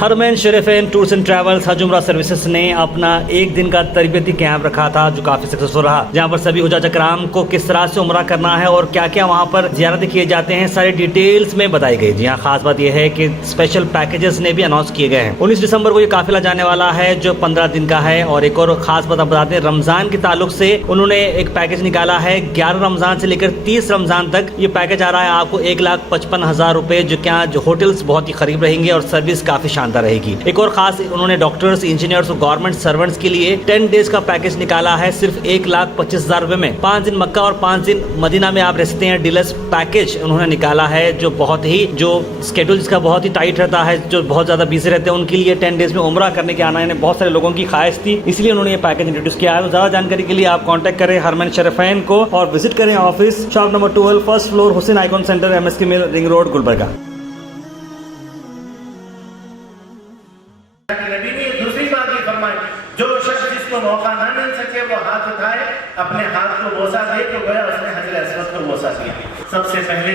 हरमैन शरीफैन tours and travels हज उम्रा services ने अपना एक दिन का तरबियती कैंप रखा था जो काफी सक्सेसफुल रहा, जहां पर सभी हुज्जाज कराम को किस तरह से उम्रा करना है और क्या क्या वहां पर ज़ियारत किए जाते हैं सारी डिटेल्स में बताई गई। जी हाँ, खास बात यह है कि स्पेशल पैकेजेस ने भी अनाउंस किए गए हैं। 19 दिसंबर को ये काफिला जाने वाला है जो 15 दिन का है। और एक और खास बात आप बताते हैं, रमजान के ताल्लुक से उन्होंने एक पैकेज निकाला है। 11 रमजान से लेकर 30 रमजान तक ये पैकेज आ रहा है आपको 1,55,000 रुपए, जो क्या जो होटल्स बहुत ही करीब रहेंगे और सर्विस काफी शानदार रहेगी। एक और खास उन्होंने डॉक्टर्स, इंजीनियर्स और गवर्नमेंट सर्वेंट्स के लिए 10 डेज का पैकेज निकाला है सिर्फ 1,25,000 रुपए में। 5 दिन मक्का और 5 दिन मदीना में आप रह सकते हैं। डीलक्स पैकेज उन्होंने निकाला है जो बहुत ही जो स्केड्यूल जिसका बहुत ही टाइट रहता है, जो बहुत ज्यादा बिजी रहते हैं, उनके लिए 10 डेज में उम्रा करने के आना बहुत सारे लोगों की ख्वाहिश थी, इसलिए उन्होंने ये पैकेज इंट्रोड्यूस किया है। तो ज्यादा जानकारी के लिए आप कांटेक्ट करें हरमैन शरीफैन को और विजिट करें office, shop number 12, first floor, Hussain icon centre, MSK मिल, रिंग रोड, गुलबर्गा। दूसरी बात भी फरमाई, जो शख्स जिसको मौका ना मिल सके वो हाथ उठाए, अपने हाथ को बोसा दे तो गया उसने हजर अस्वद को बोसा दिया। सबसे पहले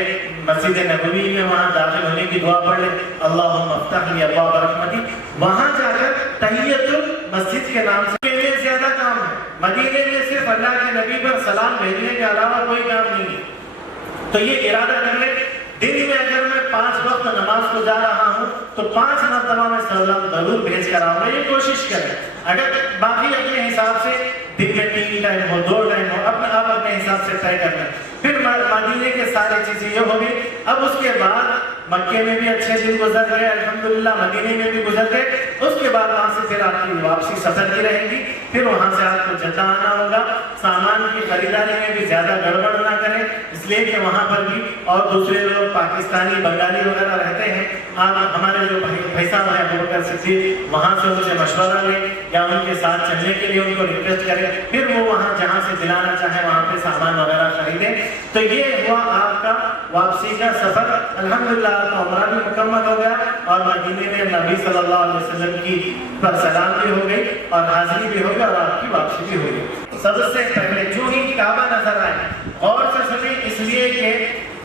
मस्जिद नबवी में वहाँ दाखिल होने की दुआ पढ़ ले, अल्लाहुम्मा अफ्तह ली अब्वाब रहमती। वहाँ जाकर तहियतुल मस्जिद के नाम से ज्यादा काम है। मदीने में सिर्फ अल्लाह के नबी पर सलाम भेजने के अलावा कोई काम नहीं है। तो ये इरादा कर ले, दिन में अगर मैं 5 वक्त नमाज को जा रहा हूँ तो 5 मरतबा में सलाम जरूर भेज कर आऊंगा, ये कोशिश करें। अगर बाकी अपने हिसाब से दिन में 3 टाइम हो, 2 टाइम हो, आप अपने हिसाब से तय कर लें। फिर मदीने के सारी चीजें ये हो गई। अब उसके बाद मक्के में भी अच्छे दिन गुजर गए अल्हम्दुलिल्लाह, मदीने में भी गुजर गए। उसके बाद वहां से फिर आपकी वापसी सफर की रहेगी। फिर वहां से आपको जद्दा आना होगा। सामान की खरीदारी में भी ज्यादा गड़बड़ ना करें, इसलिए कि वहां पर भी और दूसरे लोग पाकिस्तानी, बंगाली वगैरह रहते हैं। आप हमारे जो भाई साहब हैं अबू बकर सिद्दीक, वहां से उनसे मशवरा लें या उनके साथ चलने के लिए उनको रिक्वेस्ट करें। फिर वो वहां जहां से दिलाना चाहे वहां पे सामान वगैरह खरीदें। तो ये हुआ आपका वापसी का सफर। अल्हम्दुलिल्लाह आपका उम्रा भी मुकम्मल हो गया और मदीने में नबी सल्लल्लाहु अलैहि वसल्लम की पर सलाम भी हो गई और हाजिरी भी हो गई और आपकी वापसी भी हो गई। सबसे पहले जो ही काबा नजर आए और से सुने, इसलिए कि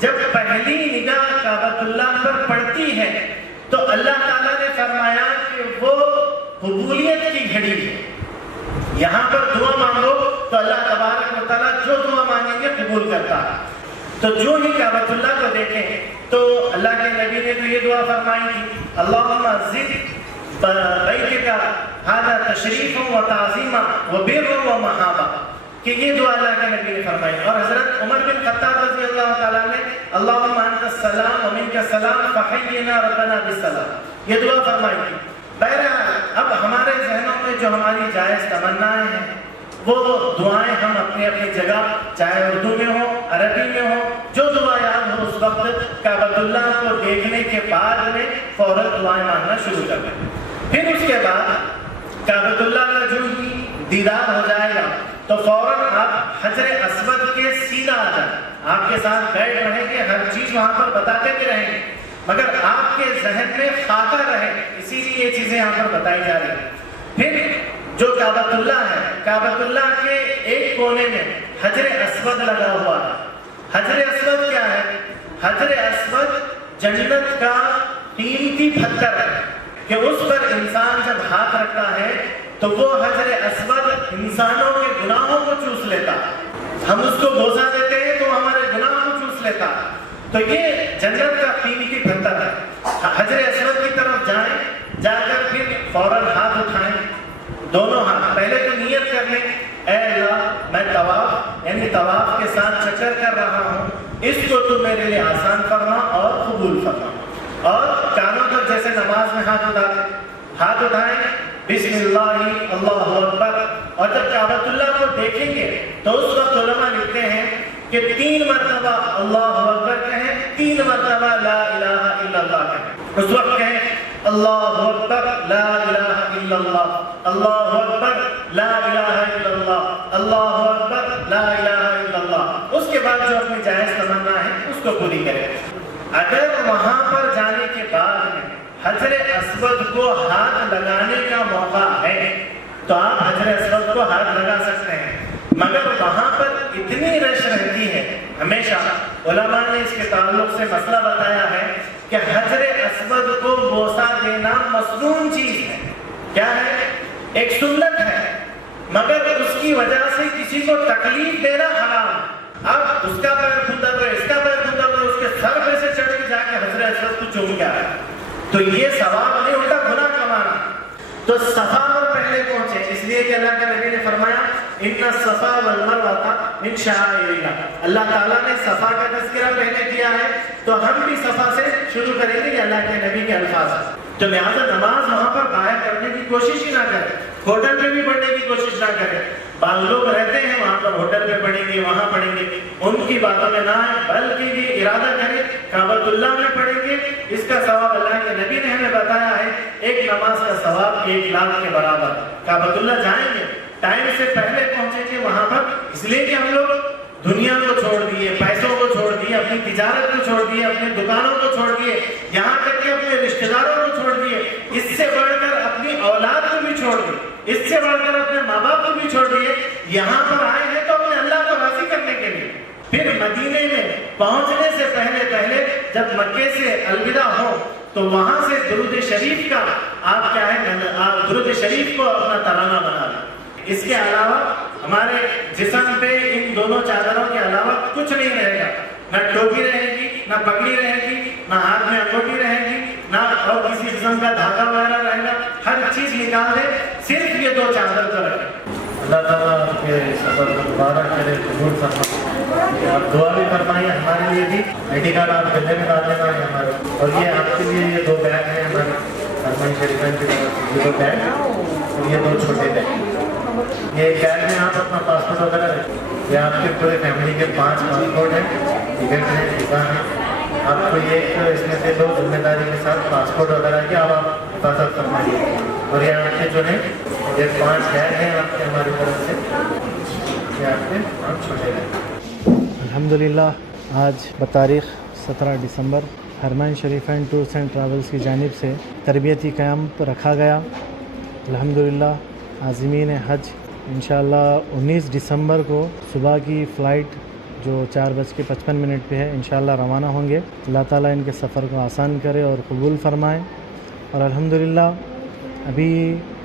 जब पहली निगाह काबतुल्लाह पर पड़ती है तो अल्लाह ताला ने फरमाया कि वो कबूलियत की घड़ी है। यहाँ पर दुआ मांगो तो अल्लाह तबारक व तआला जो दुआ मांगेंगे कबूल करता है। तो जो ही काबतुल्लाह को देखें तो अल्लाह के नबी ने तो ये दुआ फरमाई थी, अल्लाहुम्मा ज़िद बैतिका हादा तशरीफा व ताज़ीमा व बिर्रा व महाबा, कि ये दुआ अल्लाह के नबी ने फरमाई। और हजरत उमर बिन खत्ताब रज़ी अल्लाह ताला ने अल्लाहुम्मा अंतस सलाम व मिनकस सलाम फहय्यिना रब्बना बिस्सलाम, ये दुआ फरमाई थी। बहरहाल अब हमारे ज़हनों में जो हमारी जायज़ तमन्नाएं हैं वो दुआएं हम अपनी अपनी जगह, चाहे उर्दू में हो, अरबी में हो, जो दुआ याद हो उस वक्त काबतुल्लाह को देखने के बाद में फौरन दुआएं मांगना शुरू कर दें। फिर उसके बाद काबतुल्लाह का जो ही दीदार हो जाएगा तो फौरन आप हजरे अस्वद के सीधा आ जाए। आपके साथ गाइड रहेंगे, हर चीज वहां पर बताते भी रहेंगे, मगर आपके जहन में खाका रहे, इसीलिए ये चीजें यहाँ पर बताई जा रही है। फिर जो काबतुल्लाह है, काबतुल्लाह के एक कोने में हजरे अस्वद लगा हुआ है। हजरे अस्वद क्या है? हजरे अस्वद जन्नत का कीमती पत्थर है कि उस पर इंसान जब हाथ रखता है तो वो हजरे अस्वद इंसानों के गुनाहों को चूस लेता है। हम उसको बोसा देते हैं तो हमारे गुनाह को चूस लेता है। तो ये जन्नत का कीमती पत्थर है। हजरे अस्वद की तरफ जाएं, जाकर फिर फौरन हाथ उठाएं, दोनों हाथ। पहले तो नियत कर लें, ऐ अल्लाह मैं तवाफ यानी तवाफ के साथ चक्कर कर रहा हूँ, इसको तू मेरे लिए आसान फरमा और कबूल फरमा। और कानों तक जैसे नमाज में हाथ उठाएं, बिस्मिल्लाहि अल्लाहु अकबर। और जब काबतुल्लाह को देखेंगे तो उस वक्त उलमा लिखते हैं कि 3 मरतबा अल्लाहु अकबर कहें, 3 मरतबा ला इलाहा इल्लल्लाह कहें। उस वक्त कहें अल्लाहु अकबर ला इलाहा इल्लल्लाह, अल्लाहु अकबर ला इलाहा इल्लल्लाह, अल्लाहु अकबर ला इलाहा इल्लल्लाह। उसके बाद जो अपनी जायज़ तमन्ना है उसको पूरी करें। अगर वहां पर जाने के बाद में हजरे अस्वद को हाथ लगाने का मौका है तो आप हजरे अस्वद को हाथ लगा सकते हैं, मगर वहां पर इतनी रश रहती है। हमेशा उलमा ने इसके ताल्लुक से मसला बताया है کہ حجر اسود کو بوسہ دینا مصنون چیز ہے. کیا ہے؟ ایک سنت ہے، مگر اس کی وجہ سے کسی کو تکلیف دینا حرام. اب اس کا پیر پھندر ہوئے، اس کا پیر پھندر ہوئے، اس کے سر پہ سے چڑھ کے جا کے حجر اسود کو چوم گیا ہے، تو یہ ثواب نہیں ہوتا، گناہ کمانا. تو صفا پر پہلے پہنچے، اس لیے کہ اللہ کے نبی نے فرمایا ان الصفا والمروہ من شعائر اللہ. اللہ تعالیٰ نے صفا کا تذکرہ پہلے کیا ہے، تو ہم بھی صفا سے شروع کریں گے. یہ اللہ کے نبی کے الفاظ ہیں. تو لہٰذا نماز وہاں پر ضائع کرنے کی کوشش ہی نہ کریں، ہوٹل پہ بھی پڑھنے کی کوشش نہ کریں. بعض لوگ رہتے ہیں وہاں پر ہوٹل پہ پڑھیں گے، وہاں پڑھیں گے، ان کی باتوں میں نہ آئے، بلکہ یہ ارادہ کریں کعبۃ اللہ میں پڑھیں گے. اس کا ثواب اللہ کے نبی نے ہمیں بتایا ہے، ایک نماز کا ثواب 1,00,000 کے برابر. کعبۃ اللہ جائیں گے، ٹائم سے پہلے پہنچیں گے وہاں پر، اس لیے کہ ہم لوگ دنیا کو چھوڑ دیے، پیسوں کو چھوڑ دیے، اپنی تجارت کو چھوڑ دیے، اپنی دکانوں کو چھوڑ دیے، یہاں تک کہ اپنے رشتہ داروں کو چھوڑ دیے، اس سے بڑھ کر اپنی اولاد کو بھی چھوڑ دیے، اس سے بڑھ کر اپنے ماں باپ کو بھی چھوڑ دیے. یہاں پر آئے ہیں تو اپنے اللہ کو راضی کرنے کے لیے. پھر مدینے میں پہنچنے سے پہلے جب مکے سے الوداع ہو تو وہاں سے درود شریف کا آپ کیا ہے، آپ درود شریف کو اپنا ترانہ بنا لیں. اس کے علاوہ ہمارے جسم پہ ان دونوں چادروں کے علاوہ کچھ نہیں رہے گا. نہ ٹوپی رہے گی، نہ پگڑی رہے گی، نہ ہاتھ میں انگوٹھی رہے گی، نہ اور کسی قسم کا دھاگا وغیرہ رہے گا. ہر چیز نکال دے، صرف یہ 2 چادر کو رکھیں. اللہ تعالیٰ آپ کے سفر کو مبارک کرے، قبول فرمائے. آپ دعا بھی فرمائیے ہمارے لیے بھی. آئی ڈی کارڈ آپ گلے میں ڈال دینا ہے ہمارے، اور یہ آپ کے لیے یہ 2 بیگ ہیں ہمارے حرمین شریفین کی طرف سے، یہ 2 بیگ اور یہ 2 چھوٹے بیگ. یہ ایک بیگ میں آپ اپنا پاسپورٹ وغیرہ رکھیں. یہ آپ کے پورے فیملی کے 5 پاسپورٹ ہیں، ٹکٹ ہیں، ویزا ہیں. آپ کو یہ اس میں سے 2 ذمہ داری کے ساتھ پاسپورٹ وغیرہ کی اب آپ حفاظت فرمائیے. اور یہ آپ کے جو ہے یہ 5 بیگ ہیں آپ کے ہماری طرف سے، یہ آپ کے 5 چھوٹے بیگ. الحمدللہ آج بتاریخ 17 دسمبر حرمین شریفین ٹورس اینڈ ٹریولز کی جانب سے تربیتی کیمپ رکھا گیا. الحمدللہ عازمین حج انشاءاللہ 19 دسمبر کو صبح کی فلائٹ جو 4:55 پہ ہے انشاءاللہ روانہ ہوں گے. اللہ تعالیٰ ان کے سفر کو آسان کرے اور قبول فرمائے. اور الحمدللہ ابھی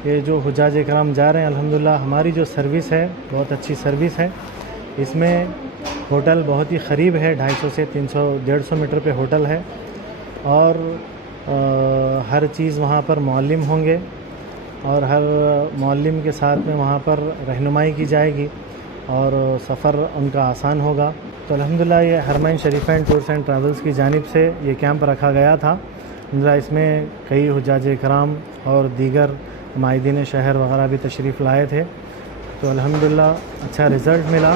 یہ جو حجاج اکرام جا رہے ہیں، الحمدللہ ہماری جو سروس ہے بہت اچھی سروس ہے. اس میں ہوٹل بہت ہی قریب ہے، 250 سے 300-150 میٹر پہ ہوٹل ہے، اور ہر چیز وہاں پر معلم ہوں گے، اور ہر معلم کے ساتھ میں وہاں پر رہنمائی کی جائے گی اور سفر ان کا آسان ہوگا. تو الحمدللہ یہ حرمین شریفین ٹورس اینڈ ٹریولز کی جانب سے یہ کیمپ رکھا گیا تھا. الحمدللہ اس میں کئی حجاج اکرام اور دیگر مائدین شہر وغیرہ بھی تشریف لائے تھے. تو الحمدللہ اچھا رزلٹ ملا.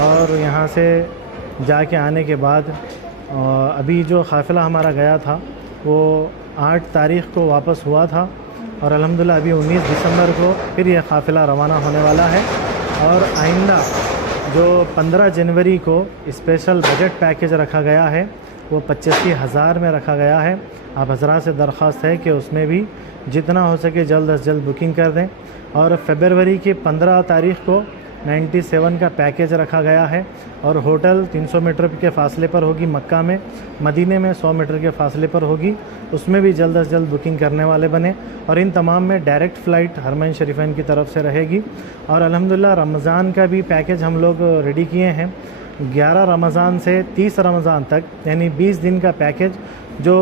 اور یہاں سے جا کے آنے کے بعد ابھی جو قافلہ ہمارا گیا تھا وہ 8 تاریخ کو واپس ہوا تھا، اور الحمدللہ ابھی 19 دسمبر کو پھر یہ قافلہ روانہ ہونے والا ہے. اور آئندہ جو 15 جنوری کو اسپیشل بجٹ پیکیج رکھا گیا ہے وہ 85,000 میں رکھا گیا ہے. آپ حضرات سے درخواست ہے کہ اس میں بھی جتنا ہو سکے جلد از جلد بکنگ کر دیں. اور فیبروری کی 15 تاریخ کو 97 کا پیکیج رکھا گیا ہے، اور ہوٹل 300 میٹر کے فاصلے پر ہوگی مکہ میں، مدینے میں 100 میٹر کے فاصلے پر ہوگی. اس میں بھی جلد از جلد بکنگ کرنے والے بنے. اور ان تمام میں ڈائریکٹ فلائٹ حرمین شریفین کی طرف سے رہے گی. اور الحمدللہ رمضان کا بھی پیکیج ہم لوگ ریڈی کیے ہیں. 11 رمضان سے 30 رمضان تک یعنی 20 دن کا پیکیج جو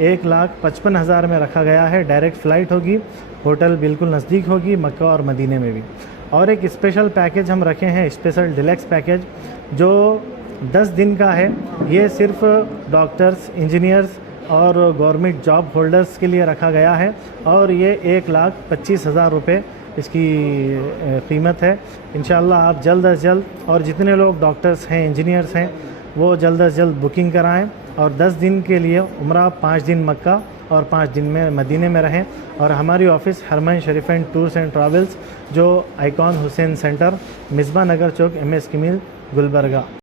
1,55,000 میں رکھا گیا ہے. ڈائریکٹ فلائٹ ہوگی، ہوٹل بالکل نزدیک ہوگی مکہ اور مدینے میں بھی. اور ایک اسپیشل پیکیج ہم رکھے ہیں، اسپیشل ڈیلیکس پیکیج جو 10 دن کا ہے. یہ صرف ڈاکٹرز، انجینئرز اور گورنمنٹ جاب ہولڈرز کے لیے رکھا گیا ہے، اور یہ 1,25,000 روپے اس کی قیمت ہے. انشاءاللہ آپ جلد از جلد، اور جتنے لوگ ڈاکٹرز ہیں، انجینئرز ہیں، وہ جلد از جلد بکنگ کرائیں. اور 10 دن کے لیے عمرہ، 5 دن مکہ اور 5 دن میں مدینے میں رہیں. اور ہماری آفس حرمین شریفین ٹورس اینڈ ٹریولز جو آئیکن حسین سینٹر، مصباح نگر چوک، MS کمیل، گلبرگہ.